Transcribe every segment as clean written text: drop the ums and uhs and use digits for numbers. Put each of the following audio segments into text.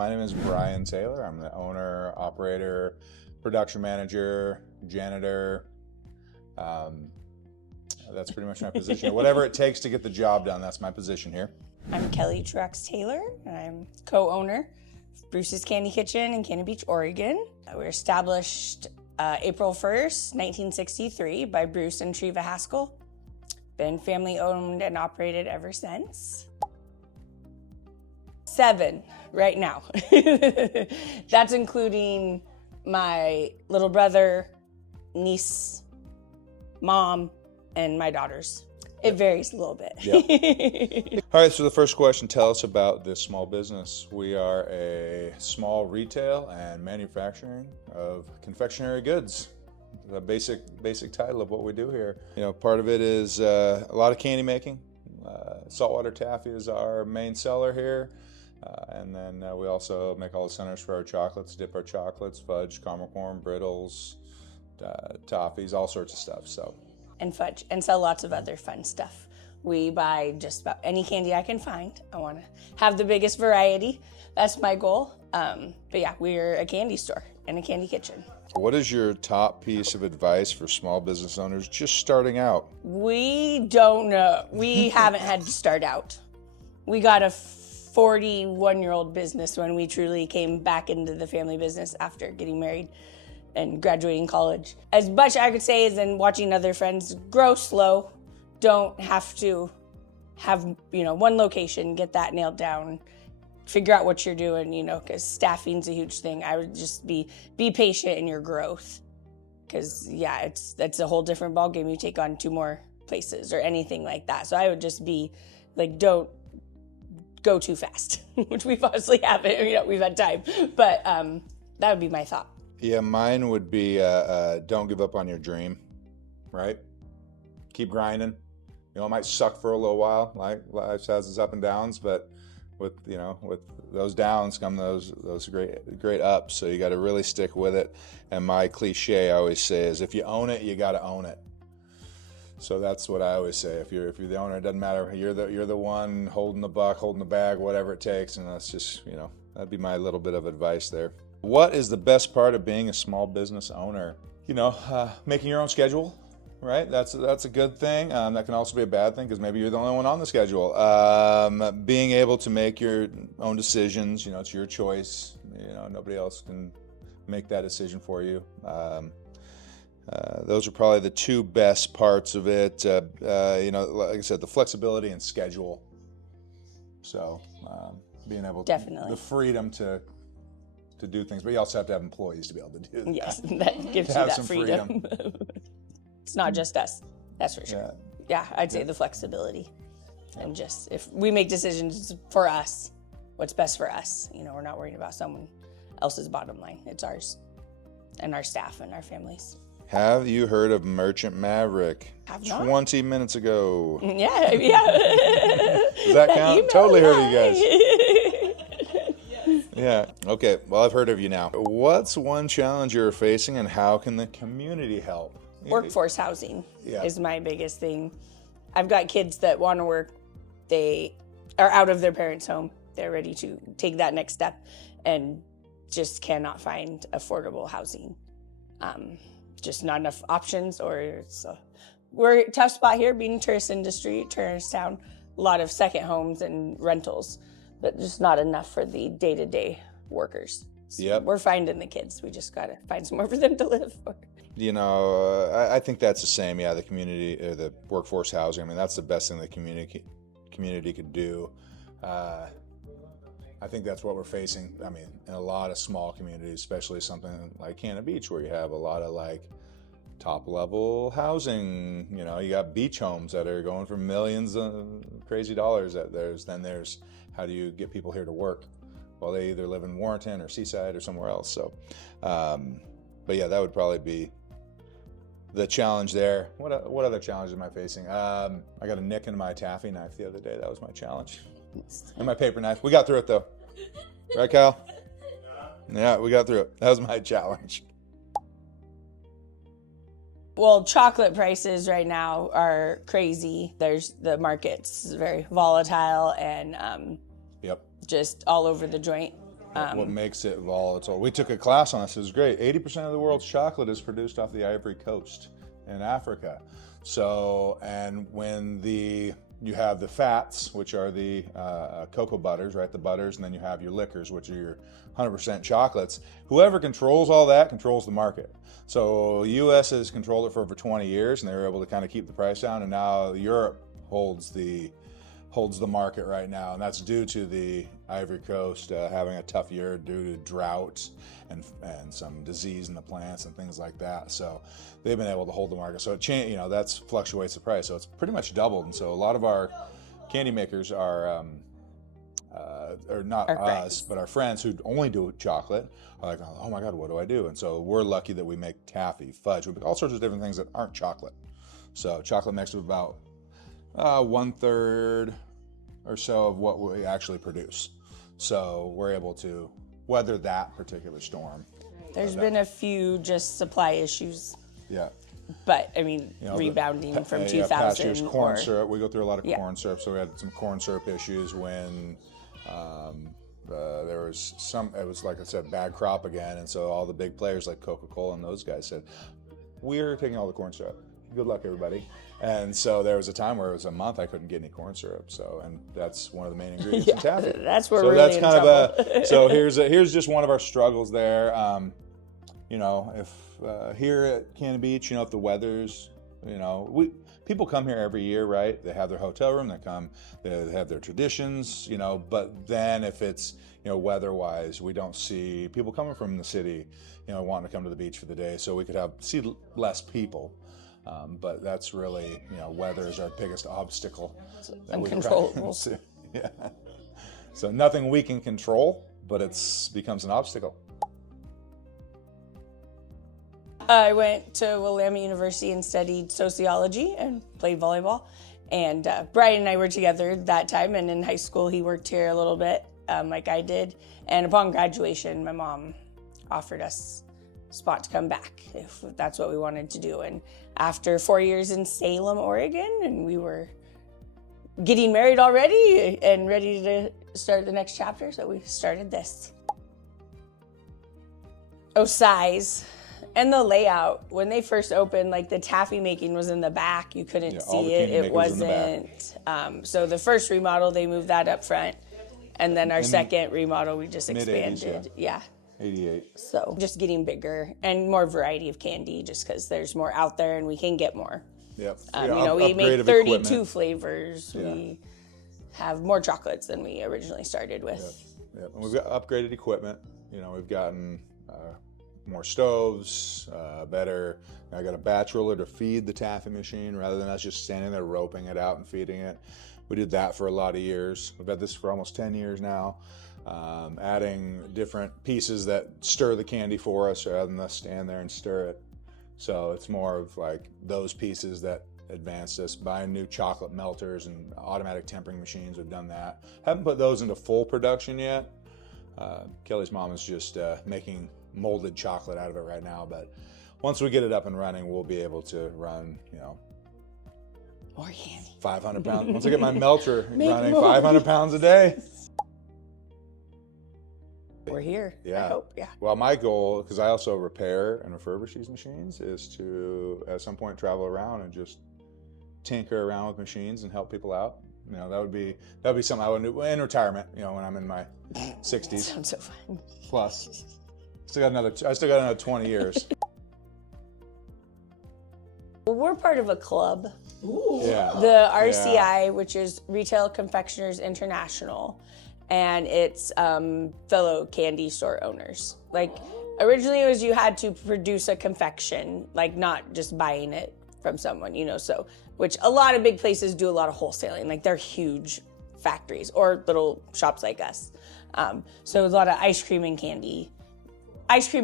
My name is Brian Taylor. I'm the owner, operator, production manager, janitor. That's pretty much my position. Whatever it takes to get the job done, that's my position here. I'm Kelli Truax-Taylor, and I'm co-owner of Bruce's Candy Kitchen in Cannon Beach, Oregon. We were established April 1st, 1963 by Bruce and Treva Haskell. Been family owned and operated ever since. 7 right now. That's including my little brother, niece, mom, and my daughters. It varies a little bit. Yep. All right, so the first question, tell us about this small business. We are a small retail and manufacturing of confectionary goods. The basic title of what we do here. You know, part of it is a lot of candy making. Saltwater taffy is our main seller here. And then we also make all the centers for our chocolates, dip our chocolates, fudge, caramel corn, brittles, toffees, all sorts of stuff. So. And fudge, and sell lots of other fun stuff. We buy just about any candy I can find. I want to have the biggest variety. That's my goal. But yeah, we're a candy store and a candy kitchen. What is your top piece of advice for small business owners just starting out? We don't know. We haven't had to start out. We got a 41-year-old business when we truly came back into the family business after getting married and graduating college. As much I could say is in watching other friends grow slow. Don't have to have, one location, get that nailed down, figure out what you're doing, because staffing's a huge thing. I would just be patient in your growth. Because yeah, that's a whole different ballgame. You take on 2 more places or anything like that. So I would just be like, don't go too fast, which we've obviously haven't, we've had time. But that would be my thought. Yeah, mine would be don't give up on your dream, right? Keep grinding. It might suck for a little while, like life has its up and downs, but with those downs come those great ups. So you got to really stick with it. And my cliche I always say is, if you own it, you got to own it. So that's what I always say. If you're the owner, it doesn't matter. You're the one holding the buck, holding the bag, whatever it takes. And that's just that'd be my little bit of advice there. What is the best part of being a small business owner? Making your own schedule, right? That's a good thing. That can also be a bad thing because maybe you're the only one on the schedule. Being able to make your own decisions, it's your choice. Nobody else can make that decision for you. Those are probably the 2 best parts of it. Like I said, the flexibility and schedule. So being able to, definitely, the freedom to do things, but you also have to have employees to be able to do that. Yes, that gives you that freedom. It's not just us, that's for sure. Yeah, I'd say the flexibility. And just, if we make decisions for us, what's best for us, we're not worried about someone else's bottom line. It's ours and our staff and our families. Have you heard of Merchant Maverick? Have not. 20 minutes ago. Yeah. Does that count? Totally heard of you guys. Yeah. Okay. Well, I've heard of you now. What's one challenge you're facing, and how can the community help? Workforce housing is my biggest thing. I've got kids that want to work. They are out of their parents' home. They're ready to take that next step and just cannot find affordable housing. Just not enough options, we're a tough spot here, being tourist industry, tourist town, a lot of second homes and rentals, but just not enough for the day-to-day workers. So yep. We're finding the kids. We just got to find somewhere for them to live. I think that's the same. Yeah, the community, or the workforce housing. I mean, that's the best thing the community could do. I think that's what we're facing. I mean, in a lot of small communities, especially something like Cannon Beach, where you have a lot of top-level housing. You got beach homes that are going for millions of crazy dollars. There's how do you get people here to work? Well, they either live in Warrenton or Seaside or somewhere else. So, but yeah, that would probably be the challenge there. What other challenges am I facing? I got a nick in my taffy knife the other day. That was my challenge. And my paper knife. We got through it though. Right, Kyle? Yeah, we got through it. That was my challenge. Well, chocolate prices right now are crazy. The market's very volatile and Yep. just all over the joint. What makes it volatile? We took a class on this. It was great. 80% of the world's chocolate is produced off the Ivory Coast in Africa. So, and when you have the fats, which are the cocoa butters, right? The butters, and then you have your liquors, which are your 100% chocolates. Whoever controls all that controls the market. So U.S. has controlled it for over 20 years, and they were able to kind of keep the price down. And now Europe holds the market right now, and that's due to the Ivory Coast having a tough year due to drought and some disease in the plants and things like that. So they've been able to hold the market. So it that's fluctuates the price. So it's pretty much doubled. And so a lot of our candy makers are or not Our us, friends. but our friends who only do chocolate are like, oh my God, what do I do? And so we're lucky that we make taffy, fudge, we make all sorts of different things that aren't chocolate. So chocolate makes up about 1/3 or so of what we actually produce. So we're able to weather that particular storm. There's been a few just supply issues, Yeah. but I mean, rebounding from 2000. Past year's corn or- syrup. We go through a lot of Yeah. corn syrup, so we had some corn syrup issues when there was it was like I said, bad crop again, and so all the big players like Coca-Cola and those guys said, we're taking all the corn syrup. Good luck, everybody. And so there was a time where it was a month I couldn't get any corn syrup. So, and that's one of the main ingredients in taffy. That's where So we're that's really kind in of trouble. so here's just one of our struggles there. If here at Cannon Beach, if the weather's, people come here every year, right? They have their hotel room, they have their traditions, but then if it's, weather-wise, we don't see people coming from the city, wanting to come to the beach for the day, so we could see less people. But that's really, weather is our biggest obstacle. Uncontrollables. Yeah. So nothing we can control, but becomes an obstacle. I went to Willamette University and studied sociology and played volleyball. And Brian and I were together that time, and in high school he worked here a little bit, like I did. And upon graduation, my mom offered us a spot to come back if that's what we wanted to do. And after 4 years in Salem, Oregon, and we were getting married already and ready to start the next chapter, so we started this. Oh, size. And the layout, when they first opened, like the taffy making was in the back. You couldn't all the see it. candy It makers was in the wasn't. So the first remodel, they moved that up front. And then our second remodel, we just Mid-eighties, expanded. Yeah. 88. So just getting bigger and more variety of candy just because there's more out there and we can get more. Yep. We make upgrade of 32 equipment. flavors. Yeah. We have more chocolates than we originally started with. Yep. And we've got upgraded equipment. We've gotten more stoves, better. I got a batch roller to feed the taffy machine rather than us just standing there roping it out and feeding it. We did that for a lot of years. We've had this for almost 10 years now. Adding different pieces that stir the candy for us rather than us stand there and stir it. So it's more of like those pieces that advanced us. Buying new chocolate melters and automatic tempering machines, we've done that. Haven't put those into full production yet. Kelly's mom is just making molded chocolate out of it right now, but once we get it up and running, we'll be able to run, More candy. 500 pounds. Once I get my melter running, more. 500 pounds a day. We're here. Yeah. I hope. Yeah. Well, my goal, because I also repair and refurbish these machines, is to at some point travel around and just tinker around with machines and help people out. That would be something I would do in retirement. When I'm in my 60s Sounds so fun. plus. I still got another 20 years. Well, we're part of a club. Yeah. The RCI, which is Retail Confectioners International, and it's fellow candy store owners. Like originally it was you had to produce a confection, like not just buying it from someone, so which a lot of big places do a lot of wholesaling. Like they're huge factories or little shops like us. So a lot of ice cream and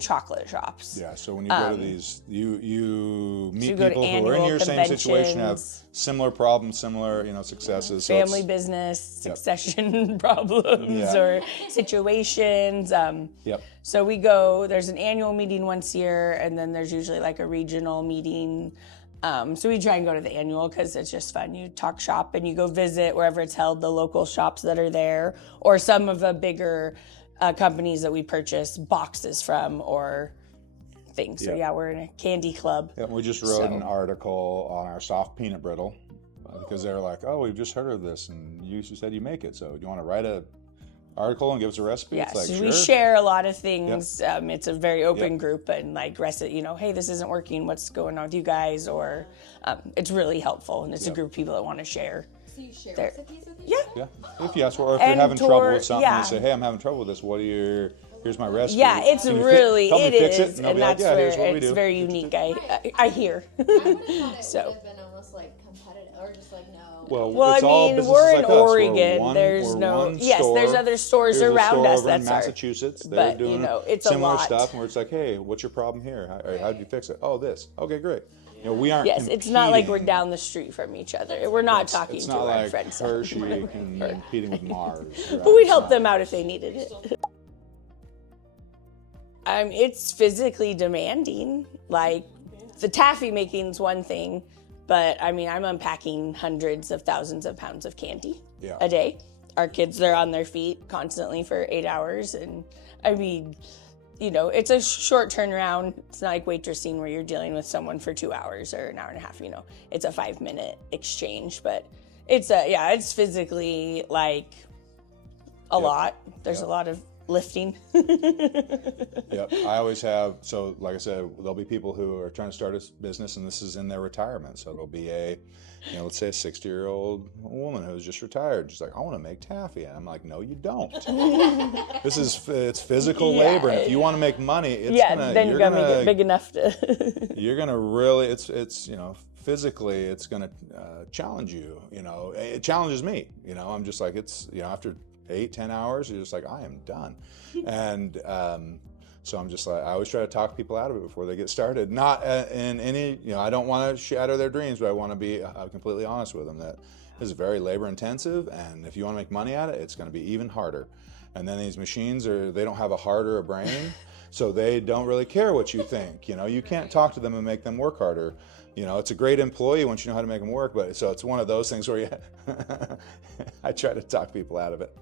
chocolate shops. Yeah, so when you go to these, you meet you go to people who are in annual your same situation, have conventions. Similar problems, similar successes. So Family it's- business, succession problems or situations. Yep. So there's an annual meeting once a year, and then there's usually like a regional meeting. So we try and go to the annual because it's just fun. You talk shop and you go visit wherever it's held, the local shops that are there, or some of the bigger companies that we purchase boxes from or things. So yeah, we're in a candy club. Yeah, we just wrote an article on our soft peanut brittle because they were like, oh, we've just heard of this and you said you make it. So do you want to write a article and give us a recipe? Yeah, it's like, so sure. we share a lot of things. It's a very open group, and like hey, this isn't working. What's going on with you guys? Or it's really helpful, and it's a group of people that want to share. So you share recipes with each Yeah. Yeah. If you ask for, or if you're having trouble with something, you say, hey, I'm having trouble with this. Here's my recipe. Yeah, it's really, help me fix is, and that's like, where it's very unique. I hear. I would have thought it would have been almost like competitive, or just like no. Well, I mean, we're in like Oregon. There's no, there's other stores around us. That's in Massachusetts. They're but doing it's similar a lot. stuff, and where it's like, hey, what's your problem here? How did you fix it? Oh, this. Okay, great. We aren't. Yes, it's not like we're down the street from each other. We're not talking to our friends. It's not like Hershey competing with Mars. Right? But we'd help them out if they needed it. It's physically demanding. Like, the taffy making's one thing, but I'm unpacking hundreds of thousands of pounds of candy a day. Our kids, they're on their feet constantly for 8 hours, and it's a short turnaround. It's not like waitressing where you're dealing with someone for 2 hours or an hour and a half. It's a 5-minute exchange, but it's physically like a lot. There's a lot of lifting. Yep. I always have, so like I said, there'll be people who are trying to start a business and this is in their retirement. So there'll be let's say a 60-year-old woman who's just retired. She's like, I want to make taffy. And I'm like, no, you don't. It's physical labor. And if you want to make money, you're going to make it big enough to. You're going to really, it's physically, it's going to challenge you. It challenges me. I'm just like, after 8-10 hours, you're just like, I am done. And so I'm just like, I always try to talk people out of it before they get started. Not in any, I don't want to shatter their dreams, but I want to be completely honest with them that this is very labor intensive, and if you want to make money at it, it's going to be even harder. And then these machines they don't have a heart or a brain, so they don't really care what you think. You can't talk to them and make them work harder. It's a great employee once you know how to make them work, but so it's one of those things where I try to talk people out of it.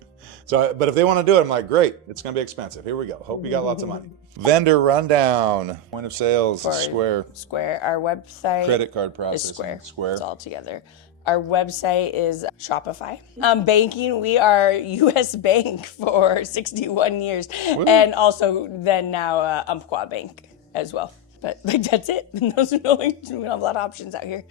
So, but if they want to do it, I'm like, great, it's going to be expensive. Here we go. Hope you got lots of money. Vendor rundown. Point of sales is Square. Square. Our website. Credit card processing. Is Square. It's all together. Our website is Shopify. Banking, we are U.S. Bank for 61 years. Woo. And also then now Umpqua Bank as well. But that's it. We don't have a lot of options out here.